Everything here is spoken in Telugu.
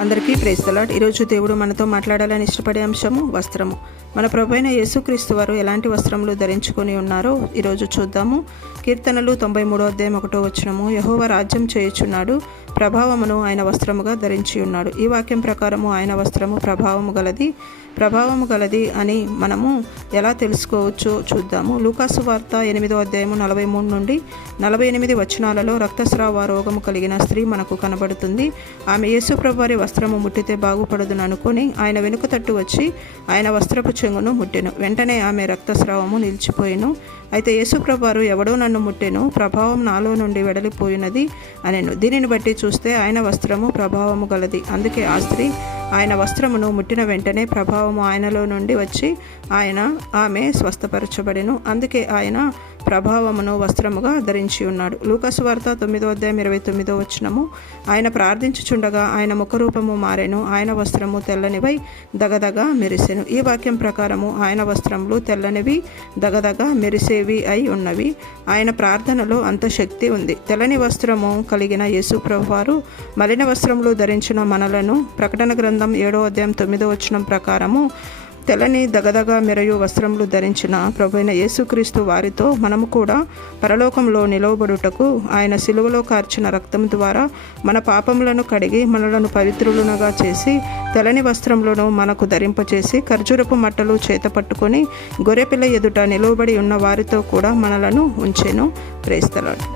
అందరికీ ప్రేస్తలాడ్ ఈరోజు దేవుడు మనతో మాట్లాడాలని ఇష్టపడే అంశము వస్త్రము. మన ప్రభైన యేసుక్రీస్తు వారు ఎలాంటి వస్త్రములు ధరించుకొని ఉన్నారో ఈరోజు చూద్దాము. కీర్తనలు తొంభై మూడో అధ్యాయం ఒకటో వచ్చినము యహోవ రాజ్యం చేయుచున్నాడు. ప్రభావమును ఆయన వస్త్రముగా ధరించి ఉన్నాడు. ఈ వాక్యం ప్రకారము ఆయన వస్త్రము ప్రభావము గలది. ప్రభావము గలది అని మనము ఎలా తెలుసుకోవచ్చో చూద్దాము. లూకాసు వార్త ఎనిమిదో అధ్యాయము నలభై మూడు నుండి నలభై ఎనిమిది వచనాలలో రక్తస్రావ రోగము కలిగిన స్త్రీ మనకు కనబడుతుంది. ఆమె యేసుప్రభు వారి వస్త్రము ముట్టితే బాగుపడదును అనుకుని ఆయన వెనుక తట్టు వచ్చి ఆయన వస్త్రపు చెంగును ముట్టెను. వెంటనే ఆమె రక్తస్రావము నిలిచిపోయిను. అయితే యేసుప్రభు వారు ఎవడో నన్ను ముట్టెను. ప్రభావం నాలో నుండి వెడలిపోయినది అనెను. దీనిని బట్టి చూస్తే ఆయన వస్త్రము ప్రభావము గలది. అందుకే ఆ స్త్రీ ఆయన వస్త్రమును ముట్టిన వెంటనే ప్రభావము ఆయనలో నుండి వచ్చి ఆయన ఆమె స్వస్థపరచబడెను. అందుకే ఆయన ప్రభావమును వస్త్రముగా ధరించి ఉన్నాడు. లూకస్ వార్త తొమ్మిదో అధ్యాయం ఇరవై తొమ్మిదో వచ్చినము ఆయన ప్రార్థించుచుండగా ఆయన ముఖరూపము మారెను ఆయన వస్త్రము తెల్లనివై దగదగా మెరిసెను. ఈ వాక్యం ప్రకారము ఆయన వస్త్రములు తెల్లనివి దగదగా మెరిసేవి అయి ఉన్నవి. ఆయన ప్రార్థనలో అంత శక్తి ఉంది. తెల్లని వస్త్రము కలిగిన యేసు వారు మలిన వస్త్రములు ధరించిన మనలను ప్రకటన గ్రంథం ఏడో అధ్యాయం తొమ్మిదో వచనం ప్రకారము తెల్లని దగదగ మెరయు వస్త్రములు ధరించిన ప్రభైన యేసుక్రీస్తు వారితో మనము కూడా పరలోకంలో నిలవబడుటకు ఆయన సిలువలో కార్చిన రక్తం ద్వారా మన పాపములను కడిగి మనలను పవిత్రులునగా చేసి తెల్లని వస్త్రములను మనకు ధరింపచేసి ఖర్జూరపు మట్టలు చేత పట్టుకొని గొర్రెపిల్ల ఎదుట నిలువబడి ఉన్న వారితో కూడా మనలను ఉంచెను. ప్రేస్తలాడు.